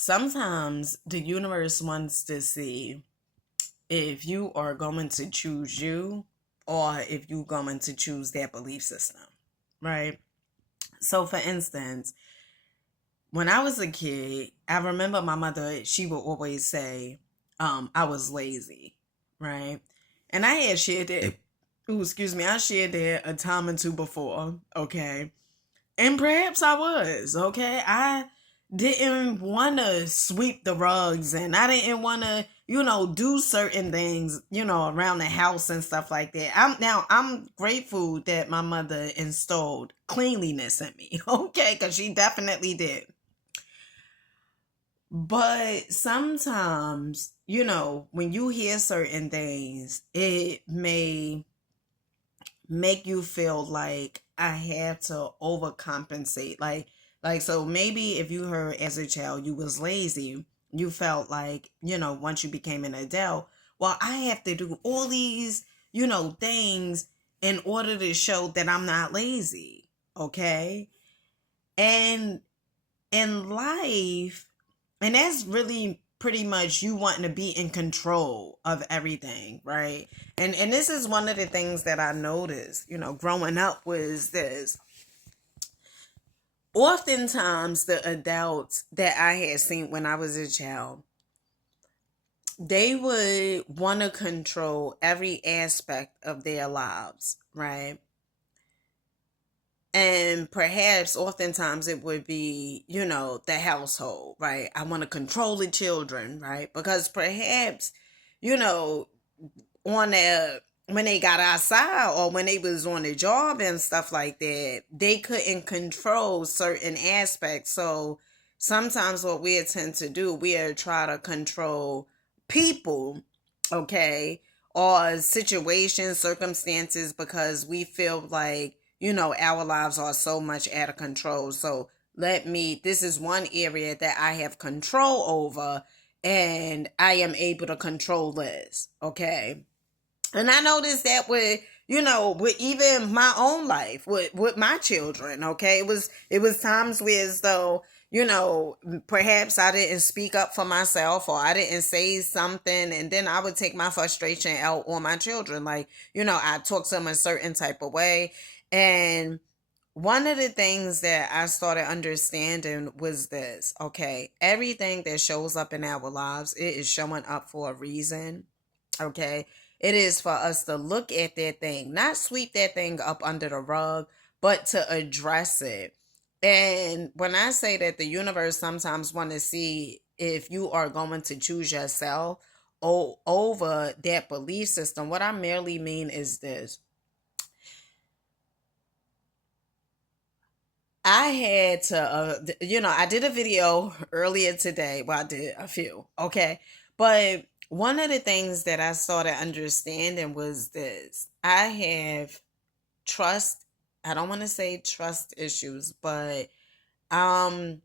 sometimes the universe wants to see if you are going to choose you or if you're going to choose their belief system, right? So, for instance, when I was a kid, I remember my mother, she would always say, I was lazy, right? And I had shared it, ooh, excuse me, I shared that a time or two before, okay? And perhaps I was, okay? I didn't want to sweep the rugs and I didn't want to, do certain things, around the house and stuff like that. I'm grateful that my mother installed cleanliness in me, okay? Because she definitely did. But sometimes, when you hear certain things, it may make you feel like I have to overcompensate. Like so maybe if you heard as a child you was lazy, you felt like, once you became an adult, well, I have to do all these, things in order to show that I'm not lazy. Okay? And in life, and that's really pretty much you wanting to be in control of everything, right? And this is one of the things that I noticed, growing up was this. Oftentimes the adults that I had seen when I was a child, they would want to control every aspect of their lives, right? And perhaps oftentimes it would be, the household, right? I want to control the children, right? Because perhaps, you know, on their when they got outside or when they was on the job and stuff like that, they couldn't control certain aspects. So sometimes what we tend to do, we are try to control people, okay, or situations, circumstances, because we feel like, our lives are so much out of control. So this is one area that I have control over and I am able to control this, okay? And I noticed that with even my own life, with my children, okay? It was times where as though, perhaps I didn't speak up for myself or I didn't say something, and then I would take my frustration out on my children. Like, I talk to them a certain type of way. And one of the things that I started understanding was this, okay? Everything that shows up in our lives, it is showing up for a reason, okay? It is for us to look at that thing, not sweep that thing up under the rug, but to address it. And when I say that the universe sometimes want to see if you are going to choose yourself over that belief system, what I merely mean is this. I had to, I did a video earlier today. Well, I did a few, okay? But one of the things that I started understanding was this. I have trust, I don't want to say trust issues, but I'm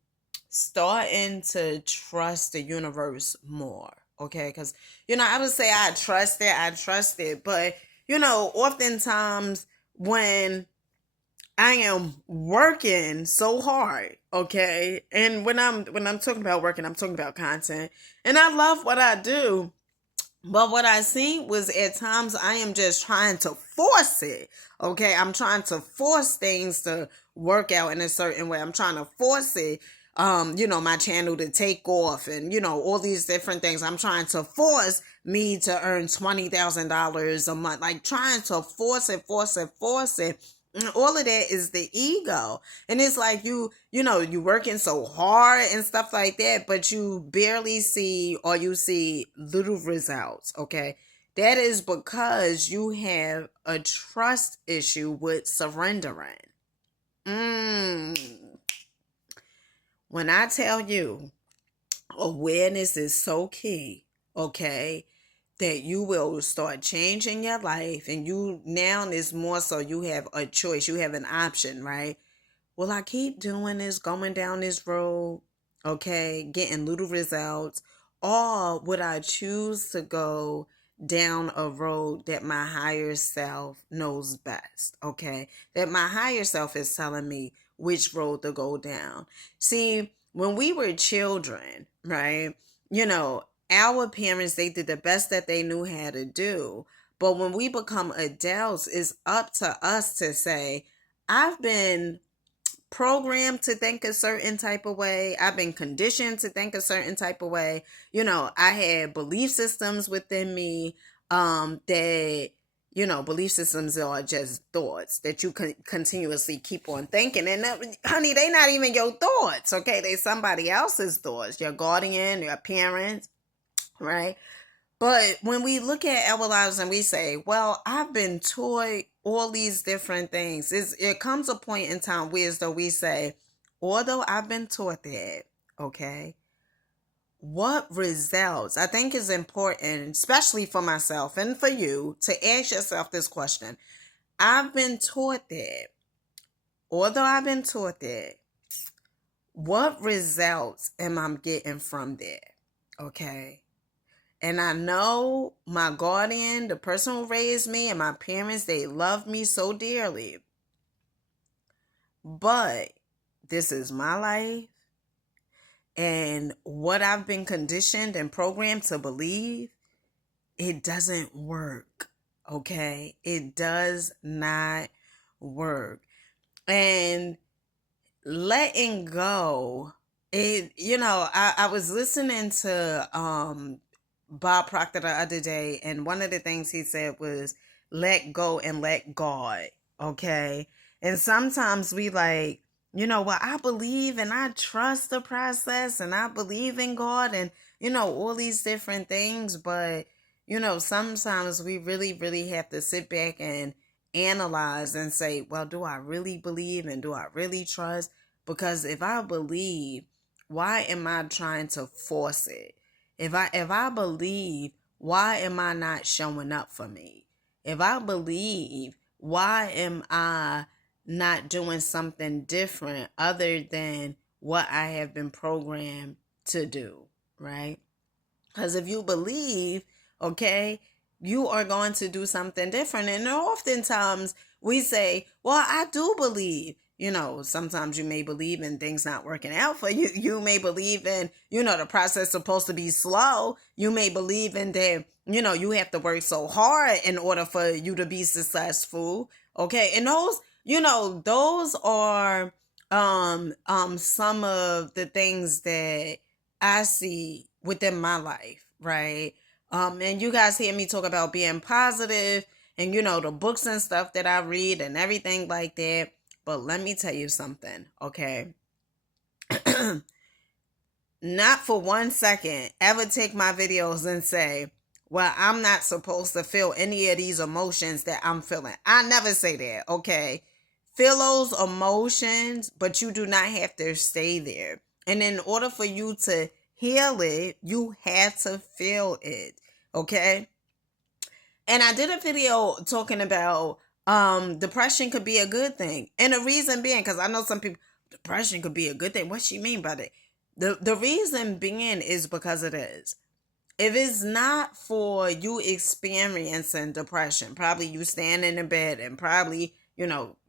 starting to trust the universe more, okay? Because, I would say I trust it, but, oftentimes when I am working so hard, okay? And when I'm talking about working, I'm talking about content. And I love what I do. But what I seen was at times I am just trying to force it. Okay. I'm trying to force things to work out in a certain way. I'm trying to force it, my channel to take off and, all these different things. I'm trying to force me to earn $20,000 a month. Like trying to force it, force it, force it. And all of that is the ego. And it's like you working so hard and stuff like that, but you barely see or you see little results. Okay. That is because you have a trust issue with surrendering. Mm. When I tell you awareness is so key, okay, that you will start changing your life and you now is more so you have a choice, you have an option, right? Will I keep doing this, going down this road, okay, getting little results, or would I choose to go down a road that my higher self knows best, okay? That my higher self is telling me which road to go down. See, when we were children, right? You know, our parents, they did the best that they knew how to do. But when we become adults, it's up to us to say, I've been programmed to think a certain type of way. I've been conditioned to think a certain type of way. You know, I had belief systems within me that, you know, belief systems are just thoughts that you can continuously keep on thinking. And that, honey, they not even your thoughts, okay? They somebody else's thoughts, your guardian, your parents, right? But when we look at our lives and we say, well, I've been taught all these different things, it comes a point in time where as though we say, although I've been taught that, okay, what results? I think is important, especially for myself and for you, to ask yourself this question. I've been taught that, although I've been taught that, what results am I getting from that? Okay. And I know my guardian, the person who raised me, and my parents, they love me so dearly. But this is my life. And what I've been conditioned and programmed to believe, it doesn't work. Okay? It does not work. And letting go, I was listening to Bob Proctor the other day, and one of the things he said was let go and let God. Okay. And sometimes we like, well, I believe and I trust the process and I believe in God and, all these different things. But, sometimes we really, really have to sit back and analyze and say, well, do I really believe and do I really trust? Because if I believe, why am I trying to force it? If I believe, why am I not showing up for me? If I believe, why am I not doing something different other than what I have been programmed to do, right? Because if you believe, okay, you are going to do something different. And oftentimes we say, well, I do believe. Sometimes you may believe in things not working out for you. You may believe in, the process supposed to be slow. You may believe in that, you have to work so hard in order for you to be successful. Okay. And those are some of the things that I see within my life, right? And you guys hear me talk about being positive and, the books and stuff that I read and everything like that. But let me tell you something, okay? Not for 1 second ever take my videos and say, well, I'm not supposed to feel any of these emotions that I'm feeling. I never say that, okay? Feel those emotions, but you do not have to stay there. And in order for you to heal it, you have to feel it, okay? And I did a video talking about depression could be a good thing. And the reason being, because I know some people, depression could be a good thing. What she mean by that? The reason being is because it is. If it's not for you experiencing depression, probably you standing in bed and probably,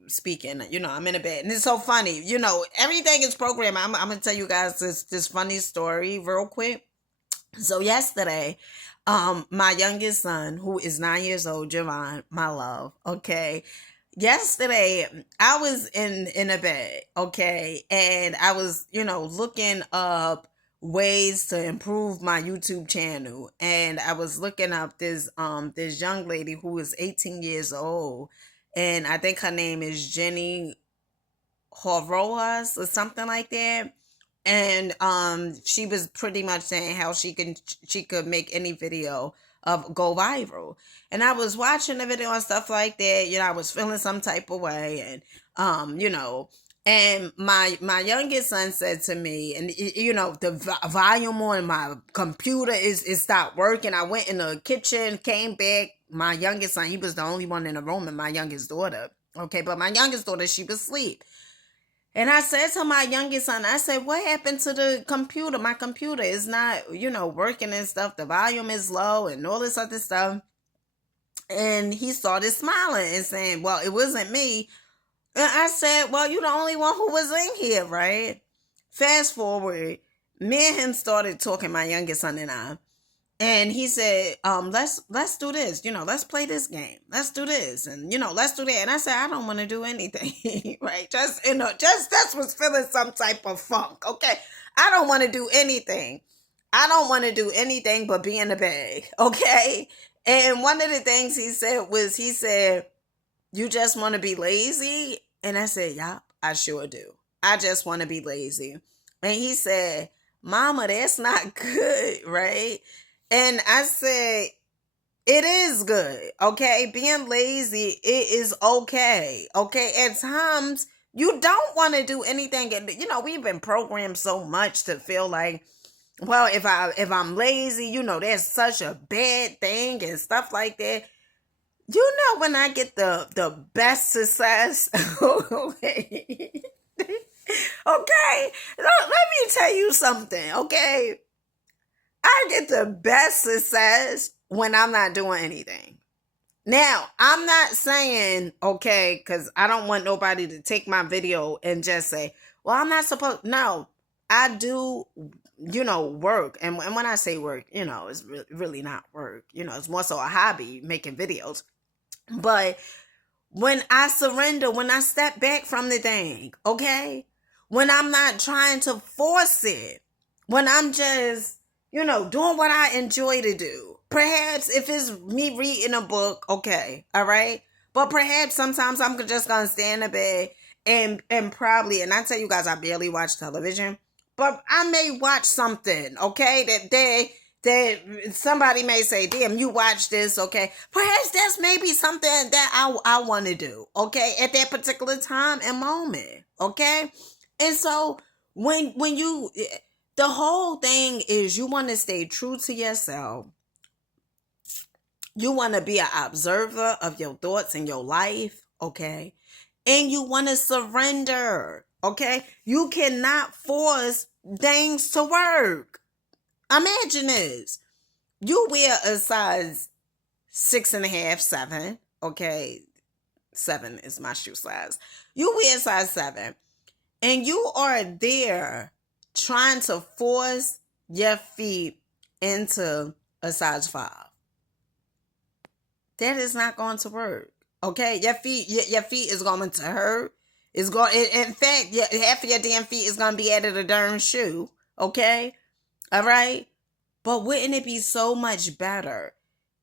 speaking, I'm in a bed. And it's so funny, everything is programmed. I'm going to tell you guys this funny story real quick. So yesterday, my youngest son, who is 9 years old, Javon, my love, okay. Yesterday, I was in a bed, okay, and I was, looking up ways to improve my YouTube channel, and I was looking up this young lady who is 18 years old, and I think her name is Jenny Horroas or something like that. And she was pretty much saying how she could make any video of go viral. And I was watching the video and stuff like that. I was feeling some type of way, and and my youngest son said to me, and the volume on my computer is stopped working. I went in the kitchen, came back. My youngest son, he was the only one in the room, and my youngest daughter. Okay, but my youngest daughter, she was asleep. And I said to my youngest son, I said, what happened to the computer? My computer is not, working and stuff. The volume is low and all this other stuff. And he started smiling and saying, well, it wasn't me. And I said, well, you're the only one who was in here, right? fast forward, me and him started talking, my youngest son and I. And he said, let's do this, let's play this game. Let's do this. And, let's do that. And I said, I don't want to do anything, right? Just that's what's feeling some type of funk. Okay. I don't want to do anything. I don't want to do anything but be in the bag. Okay. And one of the things he said, you just want to be lazy? And I said, yeah, I sure do. I just want to be lazy. And he said, Mama, that's not good, right? And I said, it is good, okay? Being lazy, it is okay, okay? At times, you don't want to do anything. And, we've been programmed so much to feel like, well, if I'm lazy, that's such a bad thing and stuff like that. When I get the best success, okay? Okay? Let me tell you something, okay? I get the best success when I'm not doing anything. Now, I'm not saying, okay, because I don't want nobody to take my video and just say, well, I'm not supposed. No, I do, work. And when I say work, it's really not work. It's more so a hobby, making videos. But when I surrender, when I step back from the thing, okay, when I'm not trying to force it, when I'm just, doing what I enjoy to do. Perhaps if it's me reading a book, okay, all right? But perhaps sometimes I'm just going to stay in the bed and probably, and I tell you guys, I barely watch television, but I may watch something, okay, that somebody may say, damn, you watch this, okay? Perhaps that's maybe something that I want to do, okay, at that particular time and moment, okay? And so when you... The whole thing is you want to stay true to yourself. You want to be an observer of your thoughts and your life, okay? And you want to surrender, okay? You cannot force things to work. Imagine this. You wear a size 6.5, 7, okay? 7 is my shoe size. You wear a size 7, and you are there trying to force your feet into a size 5. That is not going to work. Okay, your feet is going to hurt. In fact, half of your damn feet is going to be out of the darn shoe. Okay, all right. But wouldn't it be so much better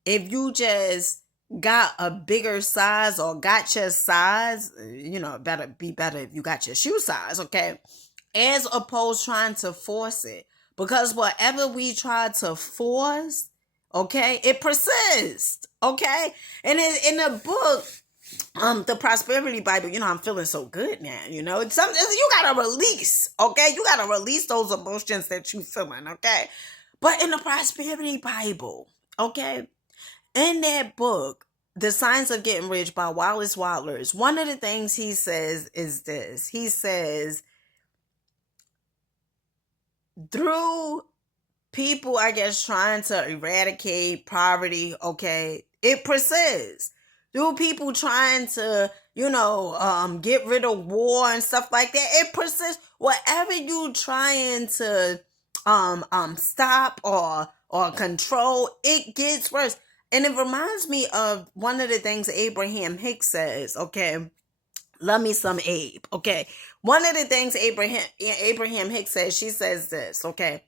if you just got a bigger size or got your size? Better if you got your shoe size. Okay. As opposed trying to force it. Because whatever we try to force, okay, it persists, okay? And in the book, the Prosperity Bible, I'm feeling so good now, It's something you gotta release, okay? You gotta release those emotions that you feeling, okay? But in the Prosperity Bible, okay, in that book, The Science of Getting Rich by Wallace Watlers, one of the things he says is this. He says, through people, I guess, trying to eradicate poverty, okay, it persists. Through people trying to, get rid of war and stuff like that, it persists. Whatever you trying to stop or control, it gets worse. And it reminds me of one of the things Abraham Hicks says, okay? Love me some Abe, okay? One of the things Abraham Hicks says, she says this, okay?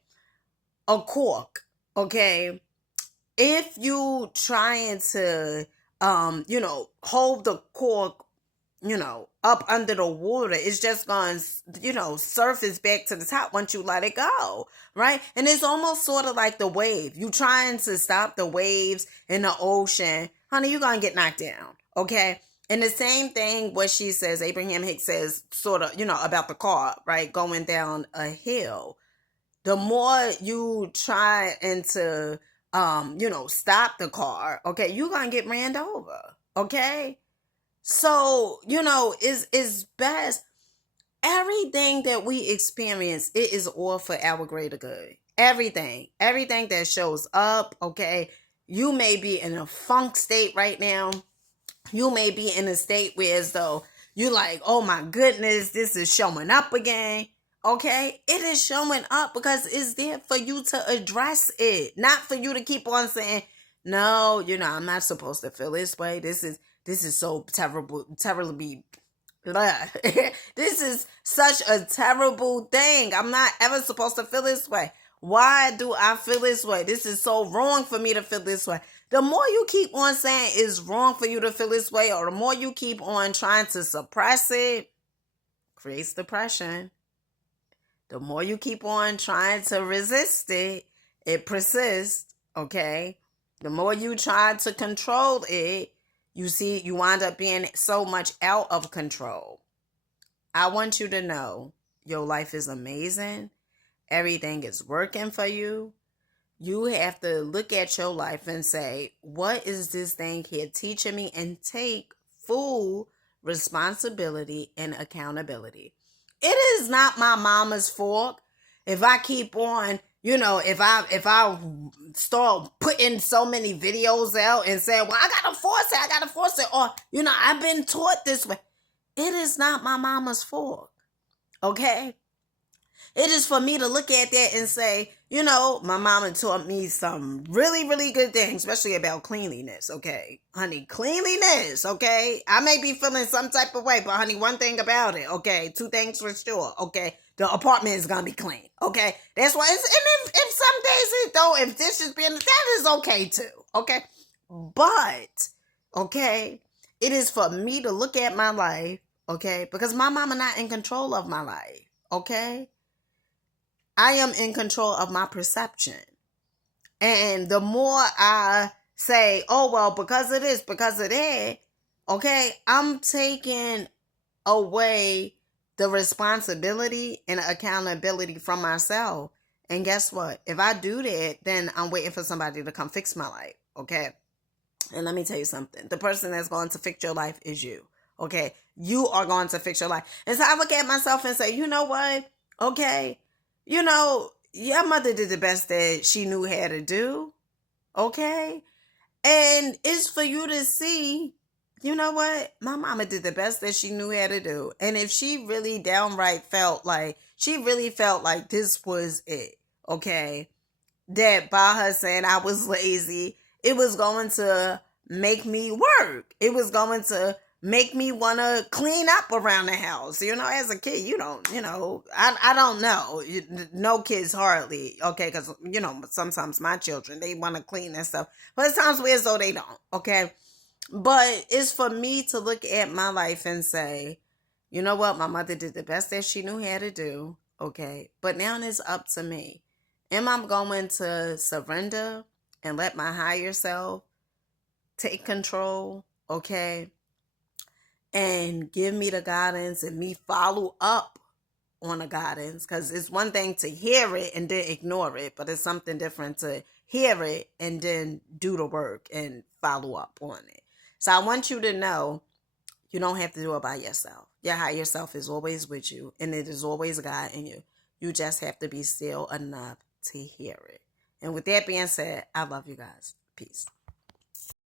A cork, okay? If you trying to, hold the cork, up under the water, it's just going to, surface back to the top once you let it go, right? And it's almost sort of like the wave. You trying to stop the waves in the ocean, honey, you're going to get knocked down, okay? And the same thing, what she says, Abraham Hicks says, sort of, about the car, right? Going down a hill. The more you try and to, stop the car, okay, you're going to get ran over, okay? So, it's best. Everything that we experience, it is all for our greater good. Everything that shows up, okay? You may be in a funk state right now. You may be in a state where as though you're like, oh my goodness, this is showing up again. Okay, it is showing up because it's there for you to address it, not for you to keep on saying, no, I'm not supposed to feel this way. This is so terrible, terribly blah. This is such a terrible thing. I'm not ever supposed to feel this way. Why do I feel this way? This is so wrong for me to feel this way. The more you keep on saying it's wrong for you to feel this way, or the more you keep on trying to suppress it, creates depression. The more you keep on trying to resist it, it persists, okay? The more you try to control it, you wind up being so much out of control. I want you to know your life is amazing. Everything is working for you. You have to look at your life and say, what is this thing here teaching me? And take full responsibility and accountability. It is not my mama's fault if I keep on, if I start putting so many videos out and say, well, I gotta force it, or I've been taught this way. It is not my mama's fault. Okay? It is for me to look at that and say, my mama taught me some really, really good things, especially about cleanliness, okay? Honey, cleanliness, okay? I may be feeling some type of way, but honey, one thing about it, okay? Two things for sure, okay? The apartment is gonna be clean, okay? That's why and if some days it don't, if dishes being, that is okay too, okay? But, okay, it is for me to look at my life, okay? Because my mama not in control of my life, okay? I am in control of my perception. And the more I say, oh, well, because of this, because of that, okay, I'm taking away the responsibility and accountability from myself. And guess what? If I do that, then I'm waiting for somebody to come fix my life, okay? And let me tell you something. The person that's going to fix your life is you, okay? You are going to fix your life. And so I look at myself and say, you know what? Okay, your mother did the best that she knew how to do, okay? And it's for you to see, you know what? My mama did the best that she knew how to do. And if she really downright felt like this was it, okay? That by her saying I was lazy, it was going to make me work. It was going to make me want to clean up around the house. As a kid, I don't know. No kids hardly, okay? Because, sometimes my children, they want to clean and stuff. But it's times where as though they don't, okay? But it's for me to look at my life and say, you know what? My mother did the best that she knew how to do, okay? But now it's up to me. Am I going to surrender and let my higher self take control, okay? And give me the guidance and me follow up on the guidance, because it's one thing to hear it and then ignore it, but it's something different to hear it and then do the work and follow up on it. So I want you to know you don't have to do it by yourself. Your higher self is always with you, and it is always guiding you. You just have to be still enough to hear it. And with that being said, I love you guys. Peace.